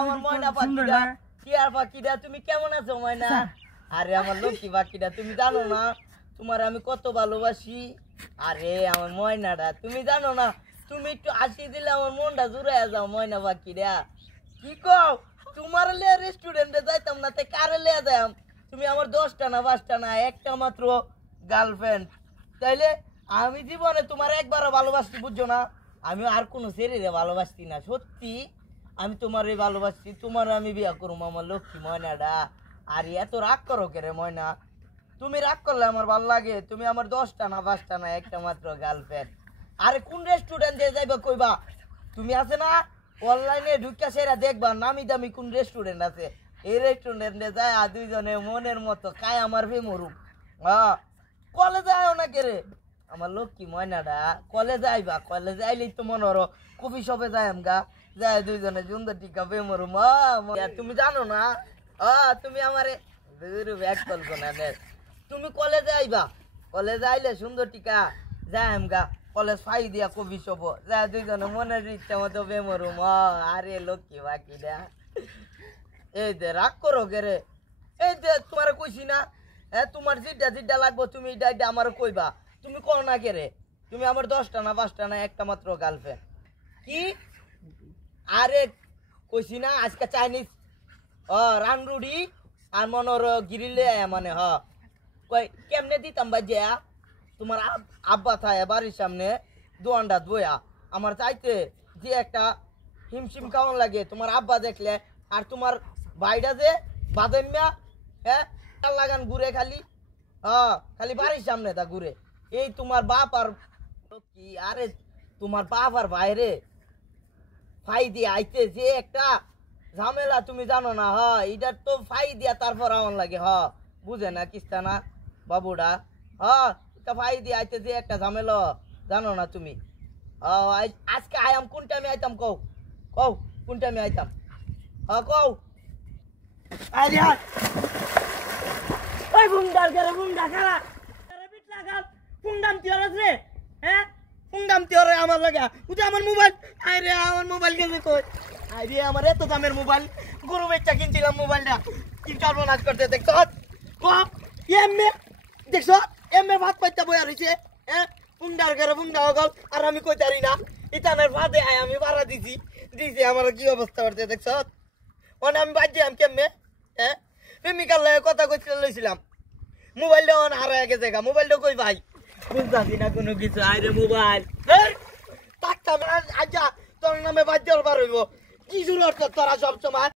আমার ময়না পাখিটা টিয়ার পাখিটা তুমি কেমন আছো ময়না? আরে আমার লক্ষ্মী পাখিটা তুমি জানো না তোমার আমি কত ভালোবাসি। আরে আমার ময়নাটা তুমি জানো না তুমি একটু হাসি দিলে আমার মনটা জুড়াইয়া যাও ময়না পাখিটা। কি কও তোমার লিয়ে রেস্টুরেন্টে যাইতাম না তাই কারে লিয়ে যাইম? তুমি আমার 10টা না 5টা না একটা মাত্র গার্লফ্রেন্ড, তাইলে আমি জীবনে তোমার একবারও ভালোবাসছি বুঝছো না? আমি আর কোনো ছেলেরে ভালোবাসছি না, সত্যি আমি তোমারে ভালোবাসছি, তোমার আমি বিয়া করবো আমার লক্ষ্মী ময়নাটা। আর এত রাগ করো কে রে ময়না? তুমি রাগ করলে আমার ভালো লাগে, তুমি আমার 10টা না 5টা না একটা মাত্র গার্লফ্রেন্ড। আরে কোন রেস্টুরেন্টে যাইবা কইবা? তুমি আছে না অনলাইনে ঢুকিয়া সেরা দেখবা নামি দামি কোন রেস্টুরেন্ট আছে, এই রেস্টুরেন্টে যায় আর দুইজনে মনের মতো খায় আমার ফেমরুম। হ্যাঁ কলেজে আয়ো না কে রে আমার লক্ষ্মী ময়নাটা? কলেজে আইবা, কলেজে আইলেই তো মনে হলো কফি শপে যাই আমগা, যাই দুইজনে সুন্দর টিকা ফেমরুম। তুমি জানো না তুমি আমারে ব্যাগ কল্প না, তুমি কলেজে আইবা, কলেজে আইলে সুন্দর টিকা যাই আমগা কলেজ ফাই দিয়া কফি শপ যাই দুইজনে মনের ইচ্ছা মতো ফেমরুম। আরে লক্ষ্মী বাকিটা এই যে রাগ করো কে রে? এই যে তোমার কইছি না তোমার যেটা যেটা লাগবো তুমি এটা আমার কইবা, তুমি কও না কে রে? তুমি আমার 10টা না 5টা না একটা মাত্র গার্লফ্রেন্ড। কি আরে কইছি না আজকে চাইনিজ রানরুডি আর মনোর গিরিলে মানে কই কেমনে দিতাম বাজিয়া তোমার আব্বা থায় বাড়ির সামনে দোয়ানটা দোয়া আমার চাইতে যে একটা হিমশিম কেমন লাগে তোমার আব্বা দেখলে। আর তোমার ভাইটা যে বাদামিয়া লাগান ঘুরে খালি খালি বাড়ির সামনে তা ঘুরে। এই তোমার বাপ আর কি আরে তোমার বাপ আর বাইরে ফাই দিয়ে আইতে যে একটা ঝামেলা তুমি জানো না? এটা তো ফাই দিয়া তারপর আমার লাগে বুঝে না কিস্তা না বাবুটা। এটা ফাই দিয়ে আইতে যে একটা ঝামেলা জানো না তুমি? আজকে আইতাম কোন টাইমে আইতাম কও কও কোন টাইমে আইতাম কও। আরে ওই বুমদার করে বুমদা খালা আরে বিট লাগাল বুমদাম তিওর আছে বুমদাম তিওর আমার লাগা উঠে আমার মোবাইল। আরে আমার মোবাইল গেছে কই? আরে আমার এত দামের মোবাইল গরু বেচা কিনছিলাম মোবাইলটা কি সর্বনাশ করতে দেখছ এমএ দেখছ এমএ ভাত পাইতা বইয়া রইছে বুমদার করে বুমদা গল আর আমি কইতারি না ইতানের ফাদে আয় আমি ভাড়া দিছি দিছি আমার কি অবস্থা করতে দেখছ? অন আমি বাদ দিলাম কেমনে প্রেমিকার লয়ে কথা কইতে লইছিলাম মোবাইলটা অন হারায় গেছে গা মোবাইলটা কই ভাই বুঝতাছি না কোনো কিছু। আরে মোবাইল থাকতাম আজ তোর নামে বাদ দেওয়ার বার হইব কি জরুরত তোরা সব সময়